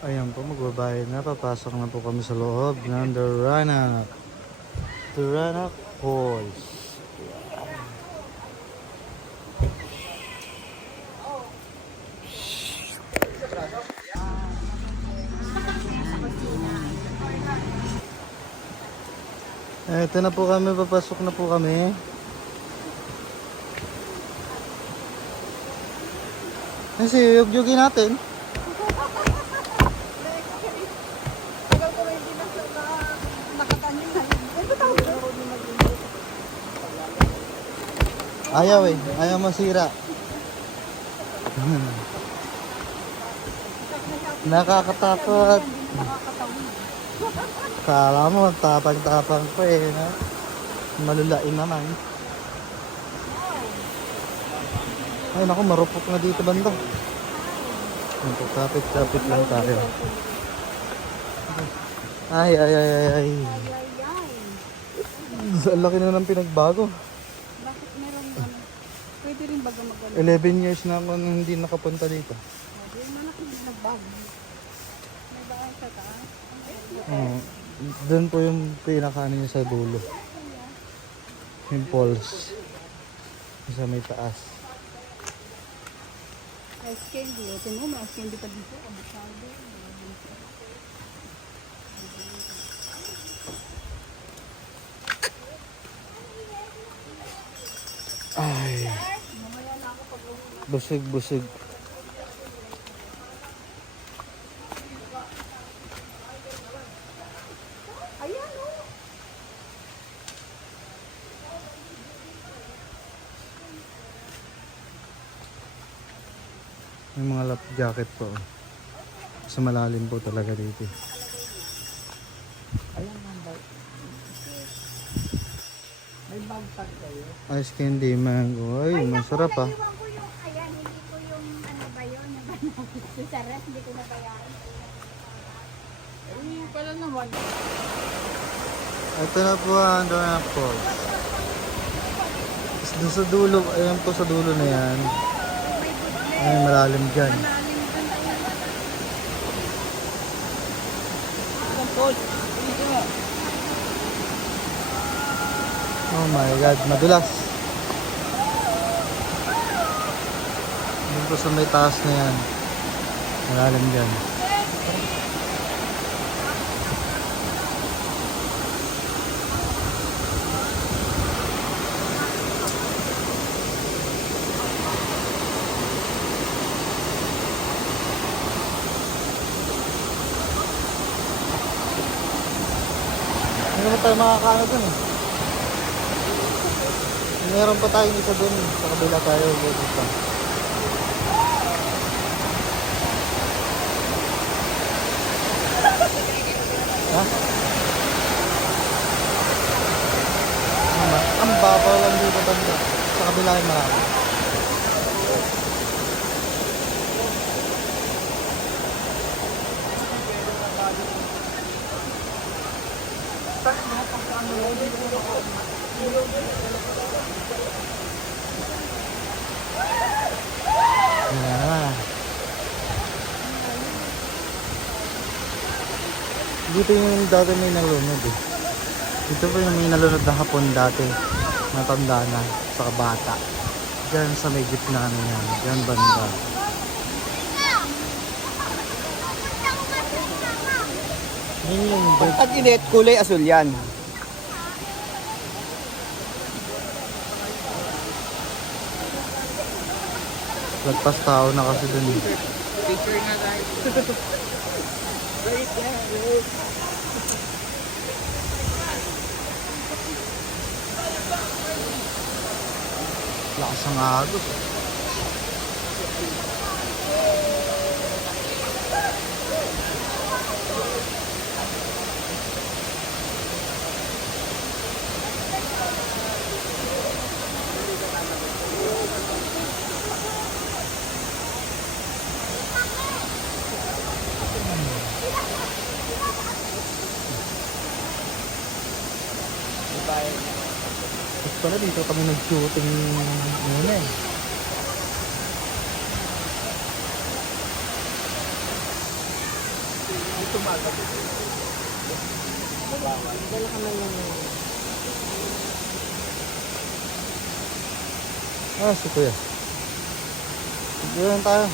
Ayan po, magbabayad na. Papasok na po kami sa loob ng Duranak Falls. Ito na po kami, papasok na po kami. Kasi yugyugin natin. Ayaw eh, ayaw masira. Nakakatakot. Kala mo, tapang-tapang ko eh. No? Malulain naman. Ay naku, marupok na dito banda. Kapit-kapit lang tayo. Ay. Ang laki na ng pinagbago. Bakit meron ba? Pwede rin baga magano. 11 years na ako nang hindi nakapunta dito. Yung malaki din nagbago. May bahay sa taas. Doon po yung pinakaano niya sa dulo. Yung falls. Sa may taas. Ice candy. O, tingnan mo, may ice candy pa dito. Abusado. Ay. Busig. Ayan o. May mga lap jacket po. Sa malalim po talaga dito. Ayan ang bag. May bag tag kayo. Ice candy mango. Ay, masarap ah. Iwan ko yung, ayan, hindi ko yung, ano ba yun, yung sa rest, hindi ko nabayaran. Eh, pala naman. Ito na po ang Duranak Falls. Doon sa dulo, ayan po sa dulo na yan. Ay, malalim dyan. Oh my God, madulas. Doon po sa may taas na yan. Malalim dyan. Hindi naman tayo makakaano dun eh. Meron pa tayong isa dun. Sa kabila tayo. Dito. Ha? Ang babaw lang dito banda. Sa kabila ay marami. Yeah. Dito yung dati may nalunod eh. Dito po yung may nalunod na hapon dati. Matanda na. Saka bata. Diyan sa may gitna na yan. Diyan banda. Yun yung bird. Pag init, kulay asul yan. Lagpas tao na kasi dun eh. Picture na tayo. Lakas ang agos. Tapos pala dito kami nag-shooting muna eh. Dala ka man yung... Ah, si Kuya. Dito lang tayo.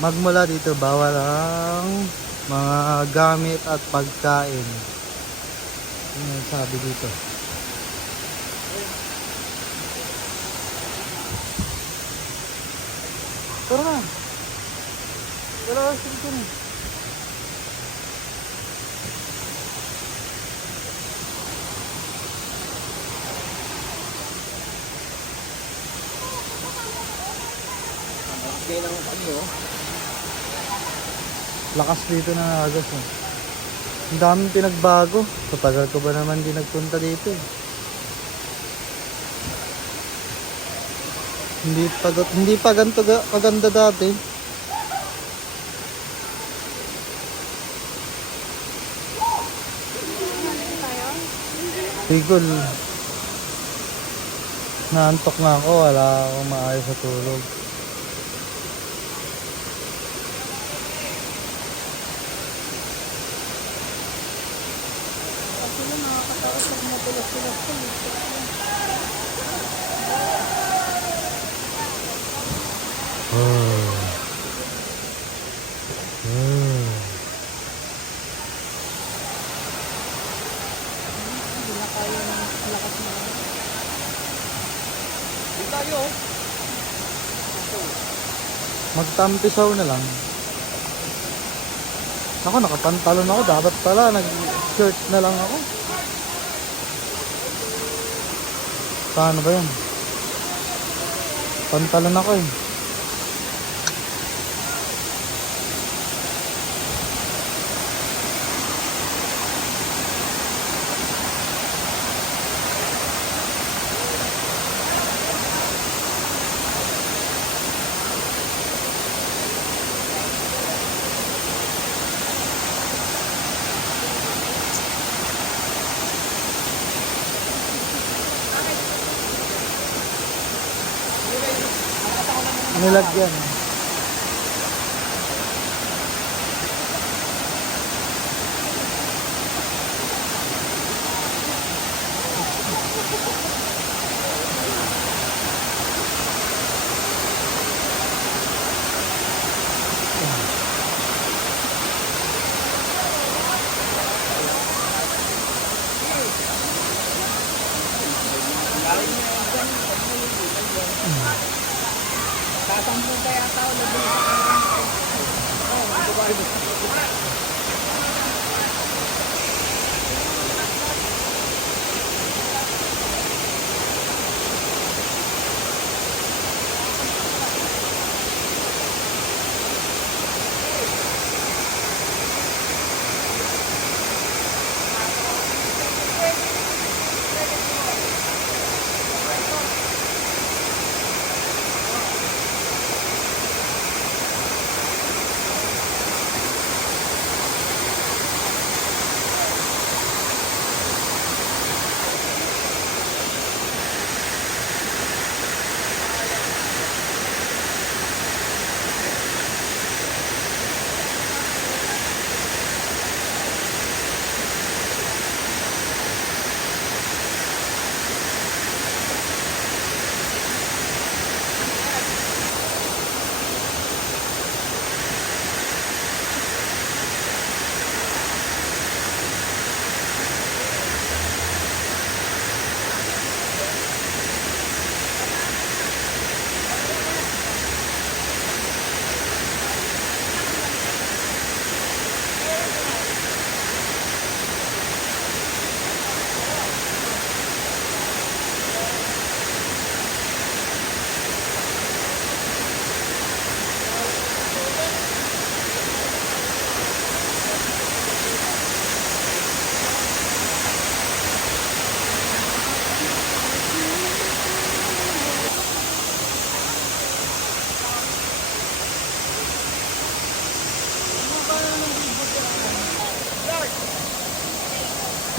Magmula dito, bawal ang mga gamit at pagkain. Ano yung sabi dito? Tara na. Tara na, sige na. Okay lang kami, oh. Lakas dito na agas eh. Ang daming pinagbago. Katagal ko ba naman di nagpunta dito eh. Hindi pa ganito kaganda dati. Tigol. Naantok na ako. Wala akong maayos sa tulog. Kasi yung nakakatawa sa matulog-tulog ko. Hindi na kaya ng lakas mo. Dito tayo, oh. Magtampisaw na lang. Ako, nakapantalon ako. Dapat pala, nag-shirt na lang ako. Paano ba yun? Pantalon ako eh. Nilagyan. Tasampo kaya tao na doon sa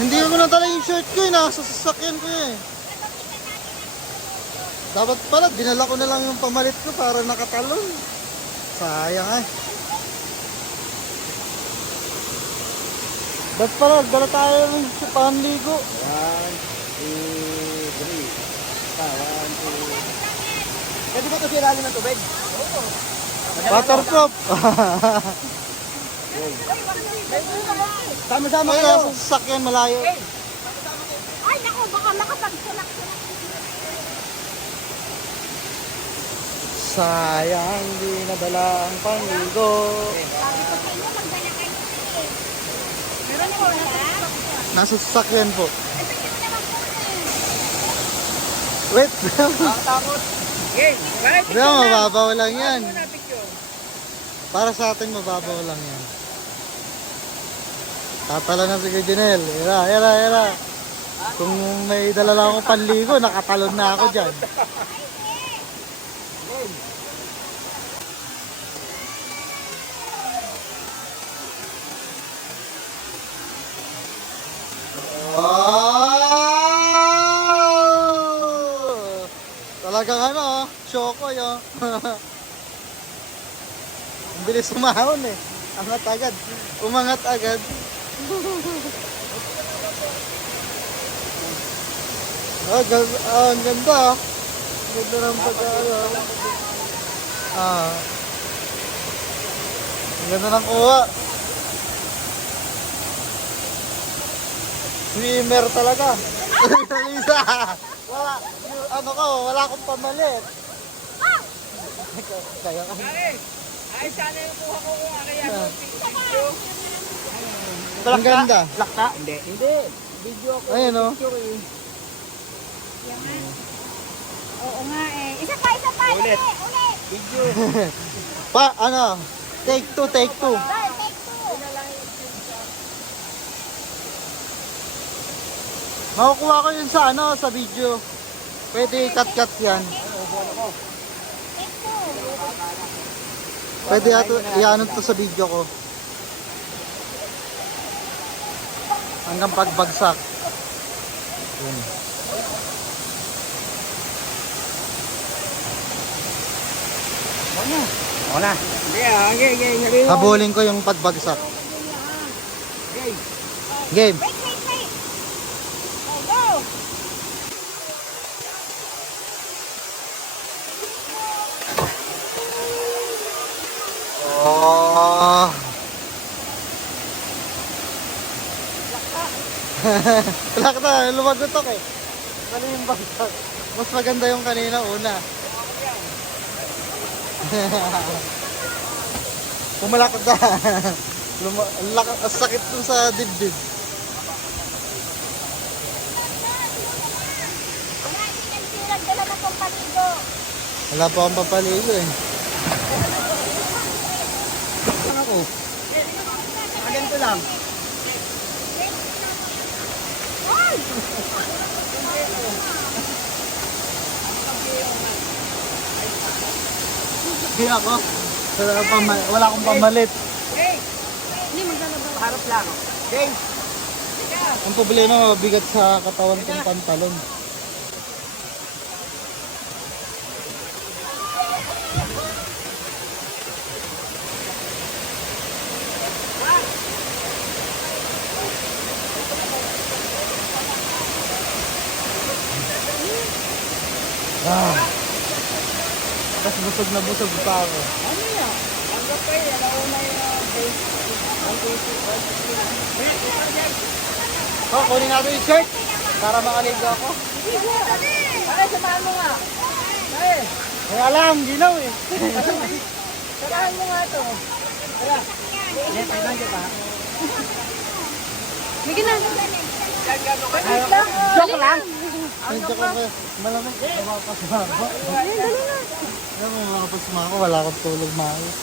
Hindi ko natala yung shirt ko eh. Nasa sasakyan ko eh. Dapat pala, dinala ko na lang yung pamalit ko para nakatalon. Sayang eh. Dapat pala, dala tayo ng panligo. 1, 2, 3. 1, 2. Pwede ba ito ilalim ng tubig? Oo. Waterproof. Sama-sama Ay, kayo. nasa sasakyan malayo. Ay, naku, baka makapagsulak-sulak. Sayang, di nadala ang panligo. Sabi ko sa inyo, magdala kayo kasi. Meron mo na ba? Nasa sasakyan po. Ay, pwede mo naman kunin. Wait. Nakakatakot. Okay, right. Di ba, mababaw lang yan. Muna picture. Para sa atin, mababaw lang yan. Tatalo na si Gujinel. Ira. Kung may dala lang akong panligo, nakatalon na ako dyan. Wow! Talagang ano, chokoy oh. Ang bilis umahon eh. Angat agad. Umangat agad. Ang ganda ah. Ganda ng pag-ano. Ang ganda ng kuha. Swimmer talaga. Lisa, wala, ano ko, wala akong pamalit. Kaya ka. Ay, sana yung kuha ko kung kaya mo video. Ang ganda. Lakta? Hindi. Hindi. Video ko. Ayun oh. Picture eh. Yan nga. Oo nga eh. Isa pa. Ulit. Ulit. Video. Pa, ano, take two. Dahil, take two. Makukuha ko yun sa ano, sa video. Pwede cut yan. Take two. Pwede i-ano to sa video ko. Hanggang pagbagsak. Yun. Wala. Hindi ah. Okay. Habulin ko yung pagbagsak. Okay. Game. Wait. Oh, go. Oh. Wala ka na, lumagotok eh. Mali yung bagsak. Mas maganda yung kanina una. Pumalakad na. Ang sakit dun sa dibdib. Wala, sinang-sirang dala na pong paligo. Wala pa akong papaligo eh. Ano ako? Ganito lang. Ay! Hindi ako. Wala akong pamalit. Okay. Hindi, maglalabaw. Harap lang. Okay. Ang problema, bigat sa katawan kong pantalon. Tapos busog na busog pa ako. Ano yan? Ang gapay. Alauna yung base. Oh, kunin natin yung shirt para makaligo ako. Ay, samahan mo nga. Ay, Kaya lang, ginaw eh. samahan mo nga ito. Tara. Yan, kailan ka pa? Bigyan na. Wait lang. Joke lang. Medyo ko kayo. Malamig. Makakasama. Ayun, dali na. Alam mo, makakasama ako. Wala akong tulog maayos.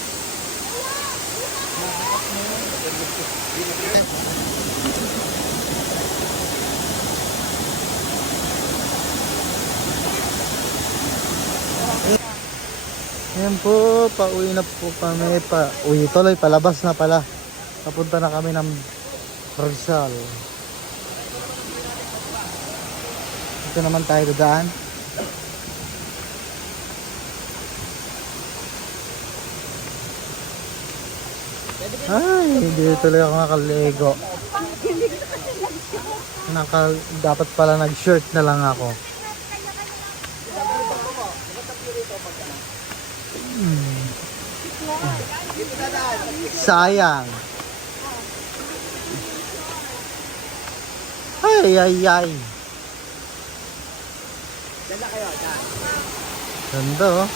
Ayan po, pauwi na po kami. Uy, tuloy, palabas na pala. Papunta na kami ng Rizal. Dito naman tayo dadaan. Ay, hindi tuloy ako nakalego. Dapat pala nag-shirt na lang ako. Sayang. Ay, ay, ay. Dala kayo, dyan. Ganda oh.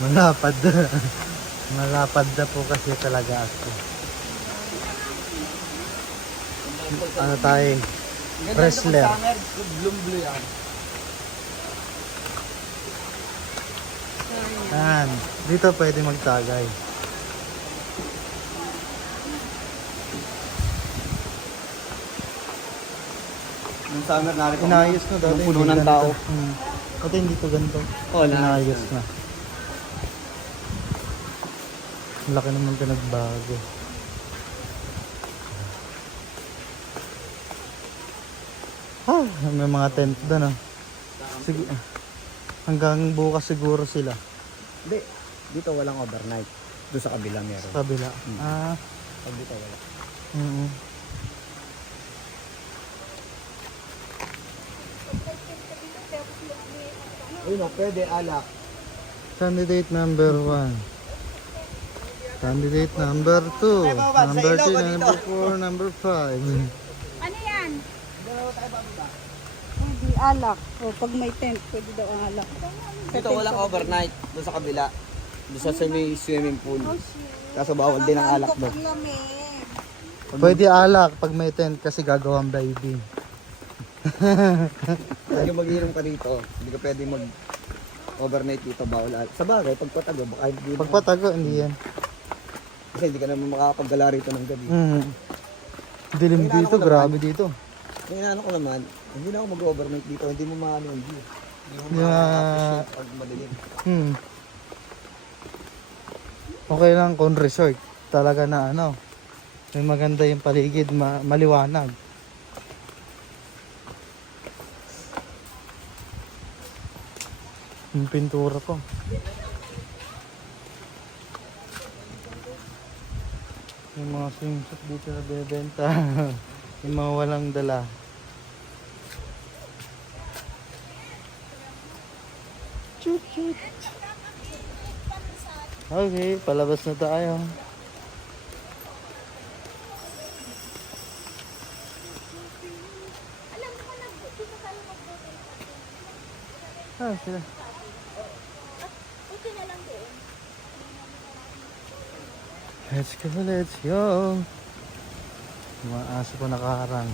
Malapad. Malapad na po kasi talaga ako. Ano tayo? Wrestler. Blue yan. Yan. Dito pwede magtagay. Yung summer narito. Inayos na dati. Yung puno hindi ng ganito. tao. Dati hindi to ganito. Oo, Inayos na. Ang laki naman pinagbago. Ah, may mga tent doon ah. Sige. Hanggang bukas siguro sila. Hindi. Dito walang overnight. Doon sa kabila meron. Sa kabila. Ah, Pag dito wala. mm. Ayun o, pwede alak. Candidate number 1. Candidate number 2. Ay, bababa, sa Number ilaw 3, ba dito? number 4, number 5. Ano yan? Hindi, alak. O, pag may tent, pwede daw ang alak. Dito walang overnight. Doon sa kabila. Doon sa swimming pool. Kaso bawal din ang alak doon. Ang lamig. Pwede alak pag may tent kasi gagawang baby. Pag mag-inom ka dito, hindi ka pwede mag-overnight dito, bawal alak. Sa bagay, pagpatago, baka hindi Pagpatago, hindi yan. Kasi hindi ka naman makakapaggala rito ng gabi. Dilim Kailangan dito, ko grabe dito. Yung inaano ko naman, hindi na ako mag-overnight dito, hindi mo maano yung view. Hindi mo Hindi ma-appreciate pag madilim. Okay lang kung resort. Talaga na ano, may maganda yung paligid, maliwanag. Yung pintura ko. Yung mga swimsuit dito na binibenta. Yung mga walang dala. Chut chut. Okay, palabas na tayo. Ah, sila. Let's go, let's go. Mga aso ko nakaharang.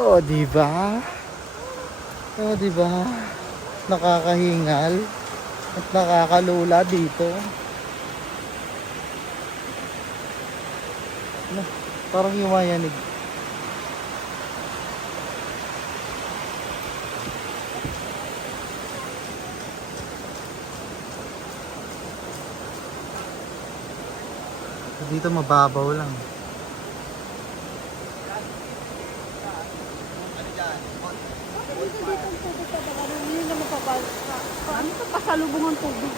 Oh, diba? Oh, diba? Nakakahingal at nakakalula dito. Ano, parang yumayanig. Dito mababaw lang. Dito ang tubig sa dagat. Hindi na ano ito? Pasalubungan tubig.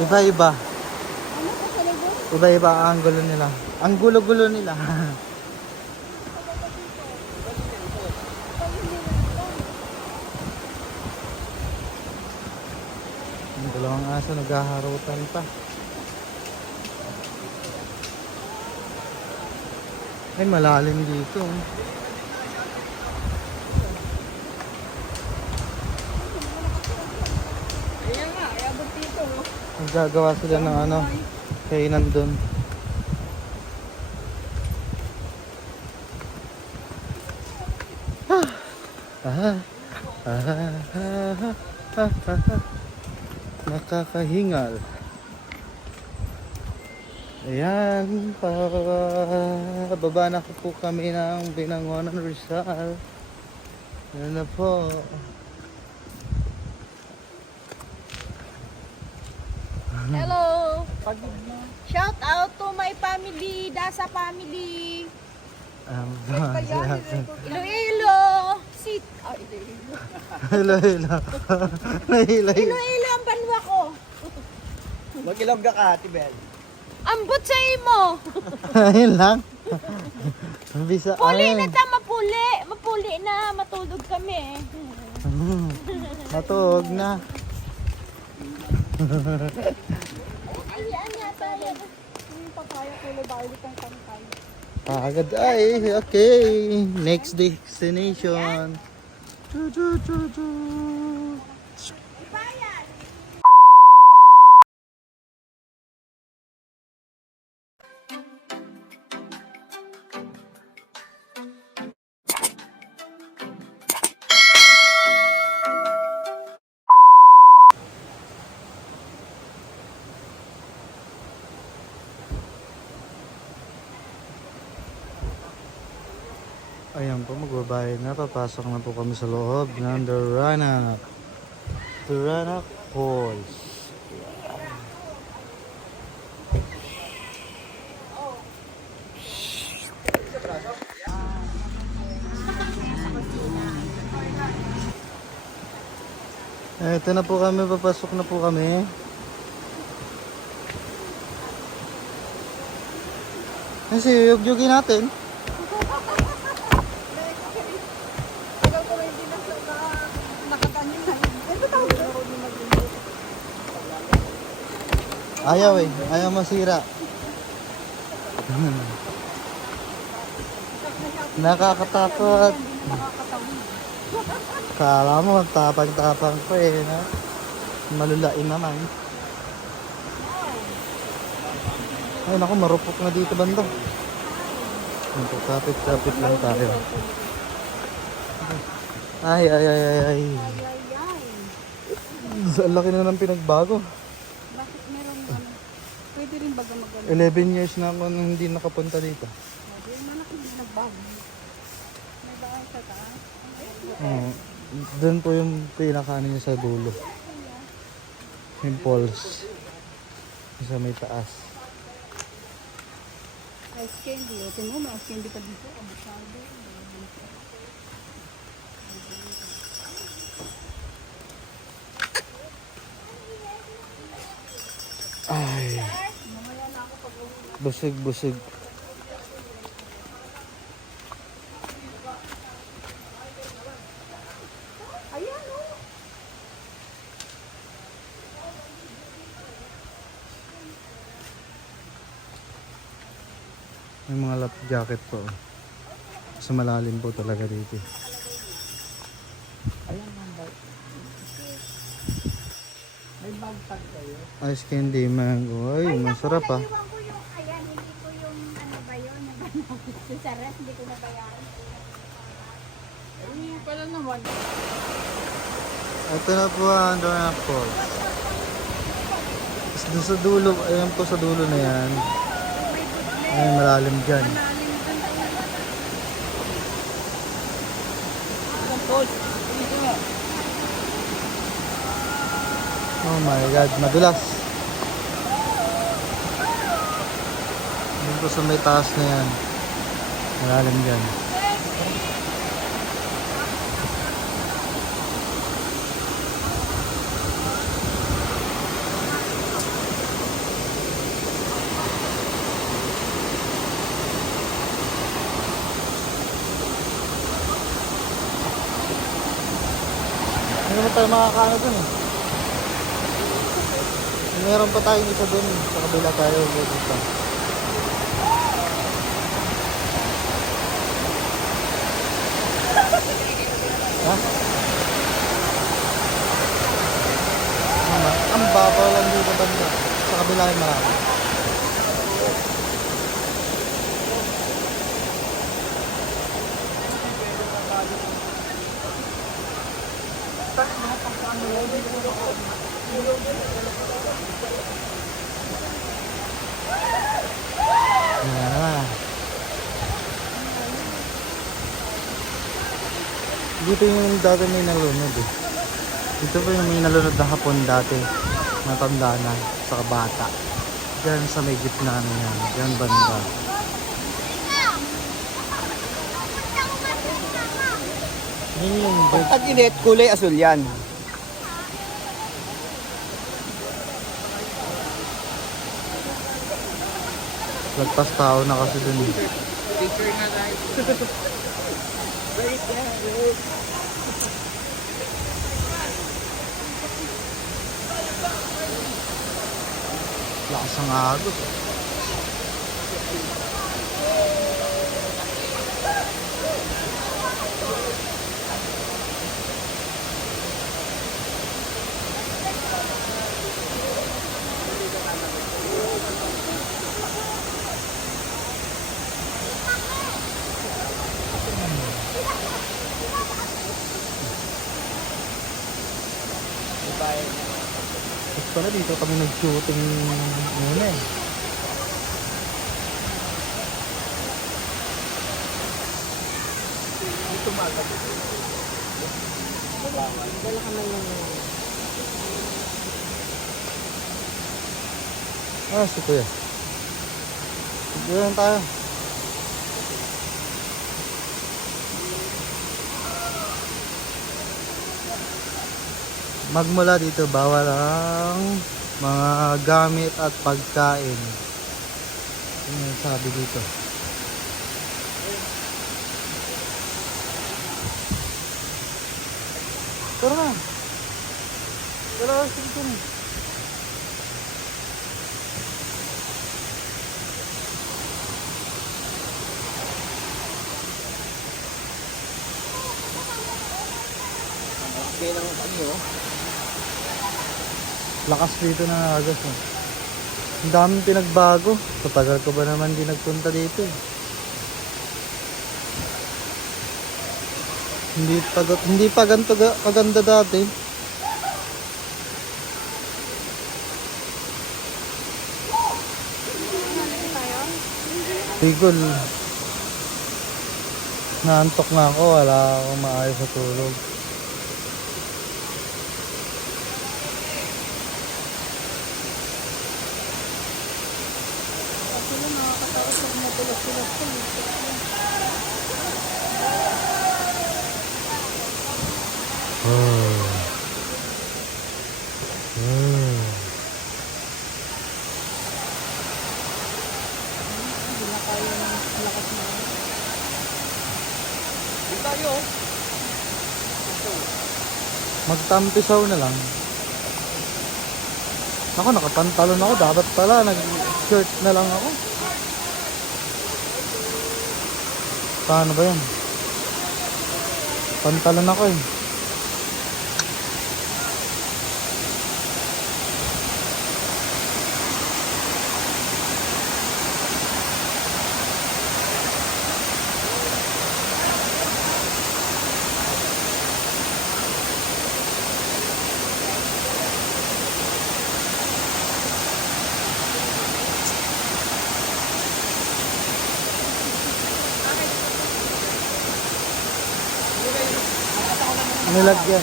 Iba-iba. Ano pasalubong? Iba-iba ang angulo nila. Ang gulo-gulo nila. Ang dalawang aso naghaharutan pa. Ay, malalim dito. Ayan nga, ayabot dito. Naggagawa sila ng ano, kainan doon. Nakakahingal. Ayan, baba na po kami ng Binangonan Rizal. Yan na po. Hello! Shout out to my family, Dasa family. Iloilo! Sit! Ah, Iloilo. Hila, hila. Hila, hila. Iloilo ang banwa ko. Mag-ilongga ka, Tibel. Ambot sa imo. Ayun lang. Bisa, Puli ayun. na ta, mapuli. Mapuli na, matulog kami. Matug na. Ayan nga tayo. Yung papaya ko, bago pang kantay. Agad ay, okay. Next destination. Chu, chu, chu, chu. Ayan po, magbabayad na. Papasok na po kami sa loob ng Duranak. Duranak Falls. Ito na po kami, papasok na po kami. Kasi yugyugin natin. Ayaw eh, ayaw masira. Nakakatakot. Kala mo, tapang-tapang pa eh. No? Malulain naman. Ay naku, marupok na dito banda. Kapit-kapit lang tayo. Ay, ay, ay, ay, ay. Ang laki na ng pinagbago. Bakit meron ano? Pwede rin baga mag-ano. 11 years na ako nang hindi nakapunta dito. Yung malaki din nagbago. May bahay sa taas. Doon po yung pinakaano niya sa dulo. Yung falls. Sa may taas. Ice candy. O, tinan mo, may ice candy pa dito. Abusado. Ay. Busog, busog. Ayan o. May mga lap jacket po. Sa malalim po talaga dito. Ice candy mango. Ay, masarap ah. Iwan ko yung, ayan, hindi ko yung, ano ba yun, yung banana sa rest, hindi ko nabayaran. Hindi pala naman. Ito na po ang Duranak Falls. Tapos doon sa dulo, ayan po sa dulo na yan. Ay, malalim dyan. Oh my God, madulas. Doon po sa may taas na yan. Malalim dyan. Hindi naman tayo makakaano dun eh. Meron pa tayong isa dun. Sa kabila tayo. Dito. Ha? Ang babaw lang dito banda. Sa kabila ay marami. Yan. Dito yung dati may nalunod eh. Dito pa yung may nalunod na hapon dati. matanda na, saka bata. Diyan sa may gitna na yan, diyan banda. Yun yung Pag tag-init, kulay asul yan. lagpas tao na kasi dun. Picture na tayo. Lakas ang agos. Tapos pala dito kami nag-shooting muna eh. Ah, si Kuya. Dito lang tayo. Magmula dito, bawal ang mga gamit at pagkain. Ano yung sabi dito? Tara na. Tara, sige na. Okay lang kami, oh. Lakas dito na agos eh. Ang daming pinagbago. Katagal ko ba naman di nagpunta dito eh. Hindi pa ganito kaganda dati. Tigol. Naantok na ako. Wala akong maayos sa tulog. Sila nakakatawa sa matulog-tulog ko. Hindi na kaya ng lakas na. Dito tayo, oh. Magtampisaw na lang. Ako, nakapantalon ako. Dapat pala, nag-shirt na lang ako. Paano ba yan? Pantalon ako eh. Nilagyan.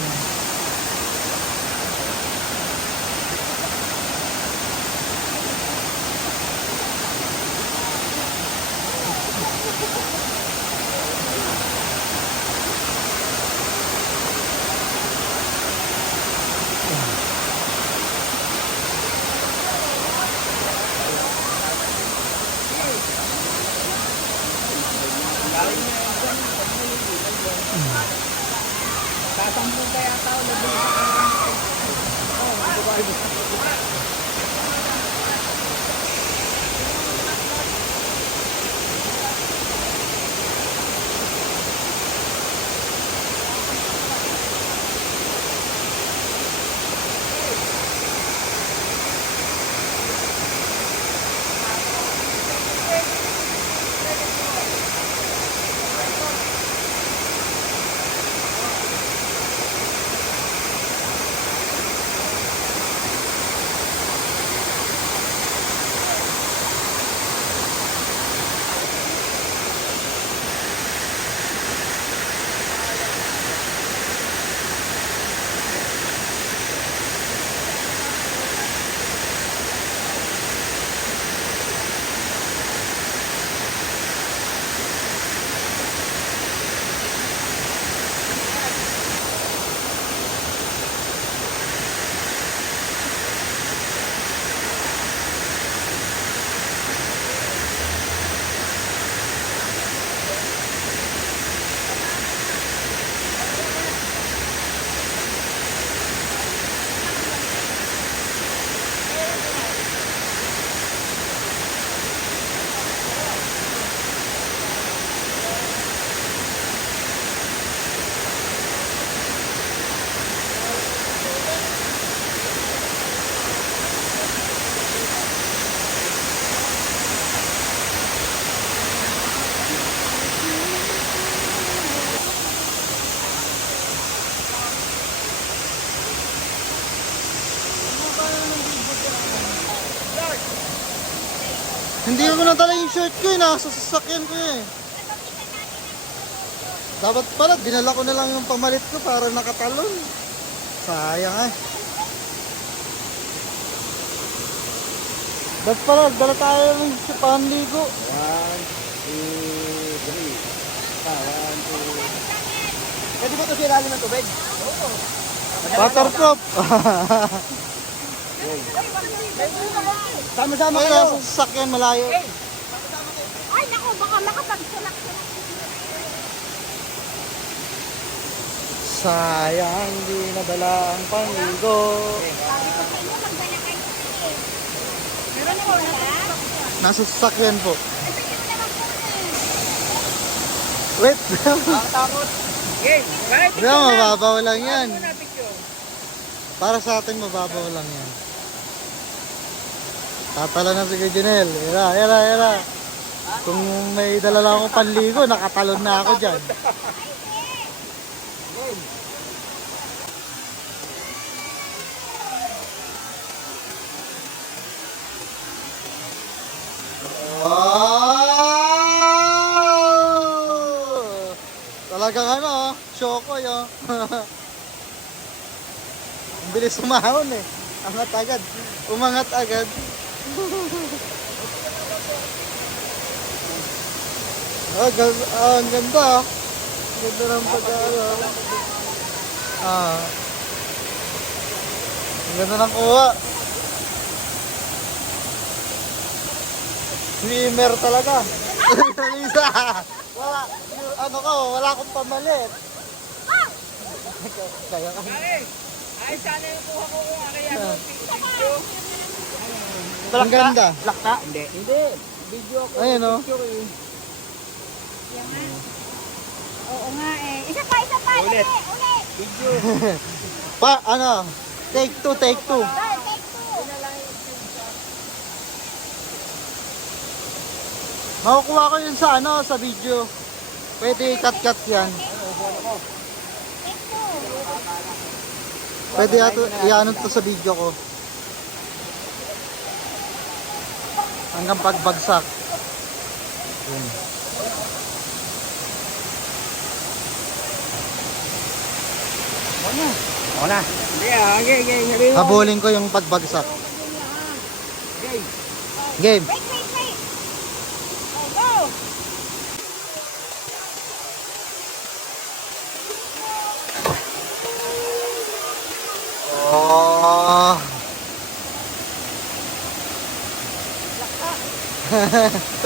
Sasampung kaya tao na doon sa Hindi ko natala yung shirt ko eh. Nasa sasakyan ko eh. Dapat pala, dinala ko na lang yung pamalit ko para nakatalon. Sayang eh. Ba't pala, dala tayo ng panligo. 1, 2, 3. 1, 2. Pwede ba ito sa ilalim ng tubig? Oo. Waterproof. Sama-sama Ay, kayo. nasa sasakyan malayo. Ay, naku, baka makapagsulak. Sayang, di nadala ang panligo. Sabi ko sa inyo, magdala kayo eh. Meron mo na? Nasa sasakyan po. Ay, sige mo naman po Wait. Takot. Okay. Right. Di ba, mababaw lang yan. Para sa atin, mababaw lang yan. Tatalo na si Junel. Era. Kung may dala lang akong panligo, nakatalon na ako dyan. Wow! Talagang ano, chokoy oh. Ang bilis umahon eh. Angat agad. Umangat agad. Ang ganda ah. Ganda ng pag-ano. Ang ganda ng kuha. Swimmer talaga. Lisa, wala, ano ko, wala akong pamalit. Kaya ka. Ay, sana yung kuha ko kung ano yan. Ang ganda. Lakta? Hindi. Hindi. Video ko. Ayun oh. Picture eh. Yan nga. Oo nga eh. Isa pa. Ulit. Ulit. Video. Ano? Take two. Go, take two. Makukuha ko yun sa ano, sa video. Pwede cut yan. Take two. Pwede i-ano to sa video ko. Hanggang pagbagsak. Yun. Ako na. Okay. Habulin ko yung pagbagsak. Game. Wait. Oh, go. Oh.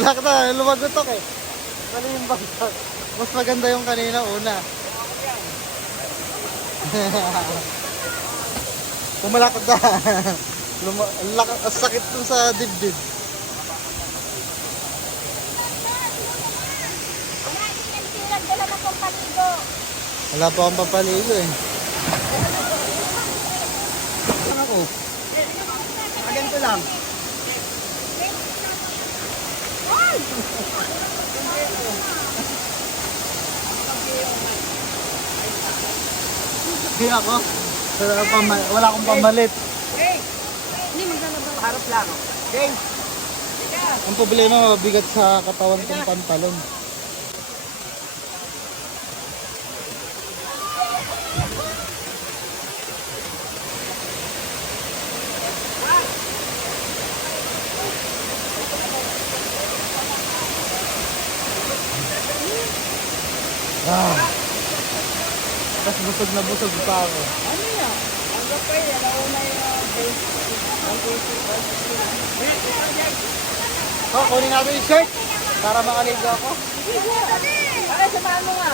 Lakta, lumagotok eh. Mali yung bagsak. Mas maganda yung kanina una. Pumalakad na. Ang sakit dun sa dibdib. Wala, sinag dala na kong paligo. Wala pa akong papaligo eh. Ako. Ganito lang. Ay! Hindi ako. Wala akong pamalit. Harap lang. Okay. Ang problema, mabigat sa katawan kong pantalon. Tapos busog na busog pa ako. Ano yan? Ang gapay, alauna yung Kunin natin yung shirt para makaligo ako. Ay, samahan mo nga.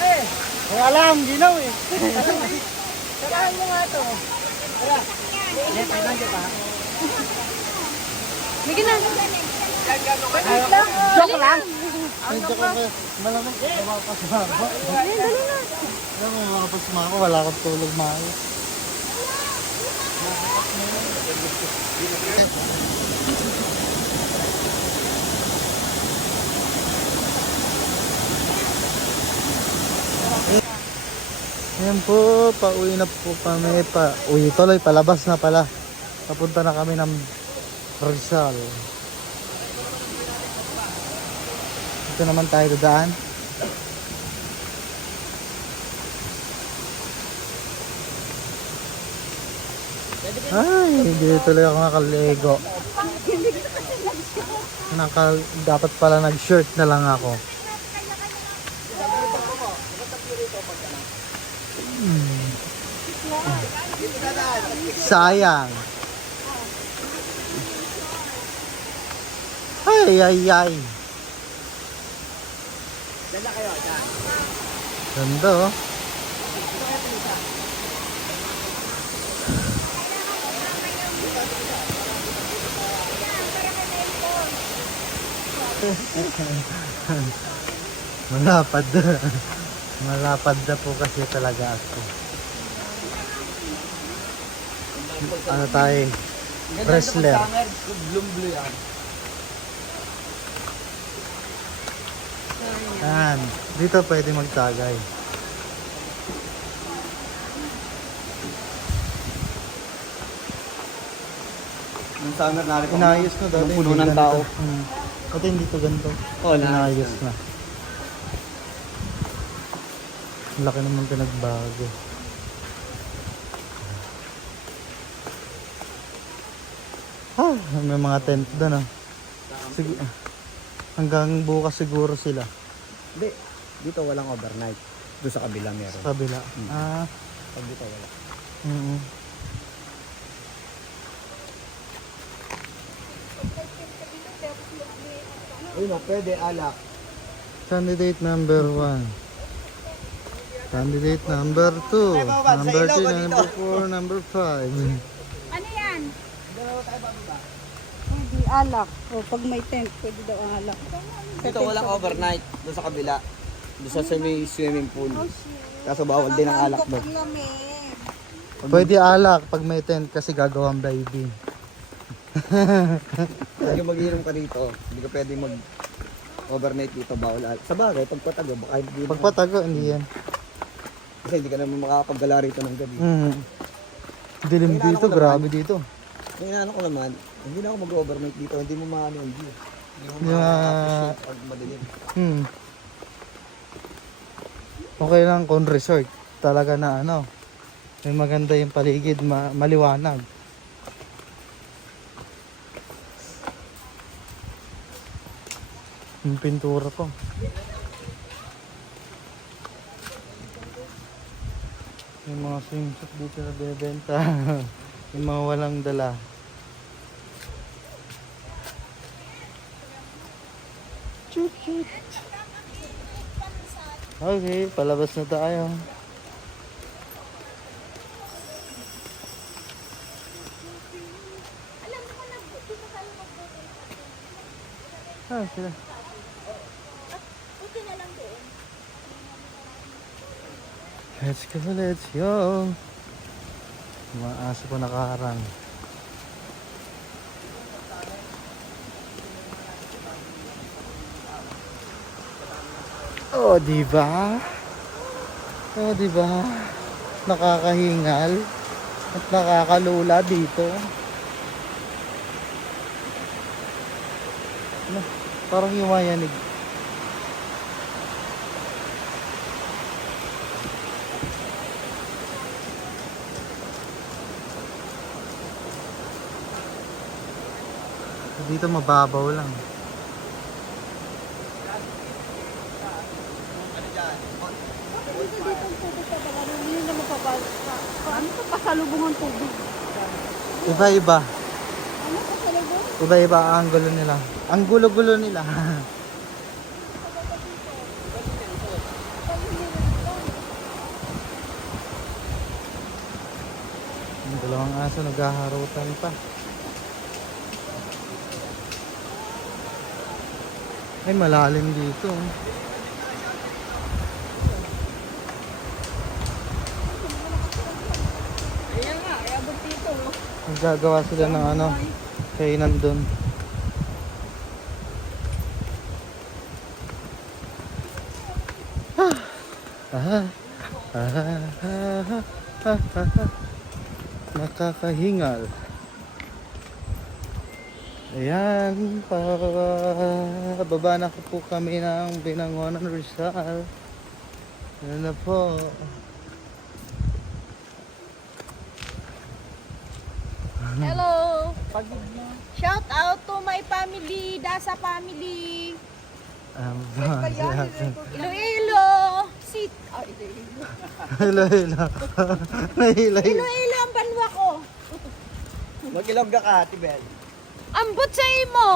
Ay, Kaya alam, ginaw eh. samahan mo nga ito. Tara. Yes, I like it pa. Sige na. Wait lang. Joke lang. Medyo ko malamang mapapasama ko. Dali na. Alam mo, mapapasama ko, wala akong tulog maayos. Ayan po, pauwi na po kami. Uwi tuloy, palabas na pala. Papunta na kami ng Rizal. Dito naman tayo dadaan. Ay, hindi tuloy ako nakalego. Dapat pala nag-shirt na lang ako. Sayang. Ay, ay, ay. Ganda oh. Malapad. Malapad na po kasi talaga ako. Ano tayo? Wrestler. Blue yan. Yan. Dito pwede magtagay. Yung summer narito. Inayos na dati. Yung puno hindi ng ganito. tao. Dati hindi to ganito. Oo, Inayos na. Laki naman pinagbago. Ah, may mga tent doon ah. Hanggang bukas siguro sila Hindi. Dito walang overnight. Doon sa kabila meron. sa kabila. Ah, Pag dito wala. mm. Ayun o, pwede alak. Candidate number 1. Candidate number 2. Number 3, number 4, number 5. Ano yan? Hindi, alak. O, pag may tent, pwede daw ang alak. Dito walang overnight. Doon sa kabila. Doon sa swimming pool. Kaso bawal din ang alak doon. Pwede alak pag may tent kasi gagawang baby. Pag yung mag-inom ka dito, hindi ka pwede mag-overnight dito, bawal alak. Sa bagay, pagpatago, baka hindi. Pagpatago, hindi yan. Kasi hindi ka naman makakapagala rito ng gabi. Dilim dito, grabe dito. Yung inaano ko naman, hindi na ako mag-overnight dito, hindi mo maano yung view. Hindi mo Yeah. ma-appreciate pag madilim. Okay lang kung resort. Talaga na ano, may maganda yung paligid, maliwanag. Yung pintura ko. Yung mga swimsuit dito na bebenta. Yung mga walang dala. Chut chut. Okay, palabas na tayo. Ah, sila. Let's go, let's go. Mga aso ko nakaharang. Oh, diba? Oh, diba? Nakakahingal at nakakalula dito. Ano, parang yumayanig. Dito mababaw lang. Dito ang tubig sa baga. Hindi na mapapalsa. Ano ito? Pasalubong ang tubig. Iba-iba. Ano pasalubong? Iba-iba ang gulo nila. Ang gulo-gulo nila. Yung dalawang aso naghaharutan pa. Ay, malalim dito. Ayan nga, ay abot dito. Naggagawa sila ng ano, kainan dun. Nakakahingal. Ayan, baba na po kami ng Binangonan Rizal. Ayan na po. Hello! Shout out to my family, Dasa family. Iloilo! Sit! Ah, Iloilo. Hello, hello. Hello, Iloilo ang banwa ko. Mag-ilog ka, Ate Bel. Ambot sa imo.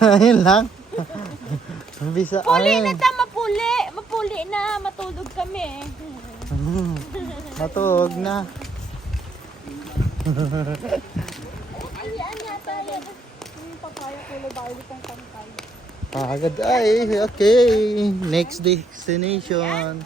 Ayun lang. Bisa, Puli ayun. na ta, mapuli. Mapuli na, matulog kami. Matug na. Ayan nga tayo. Yung papaya ko, bayo pang pangkay. Agad ay, okay. Next destination.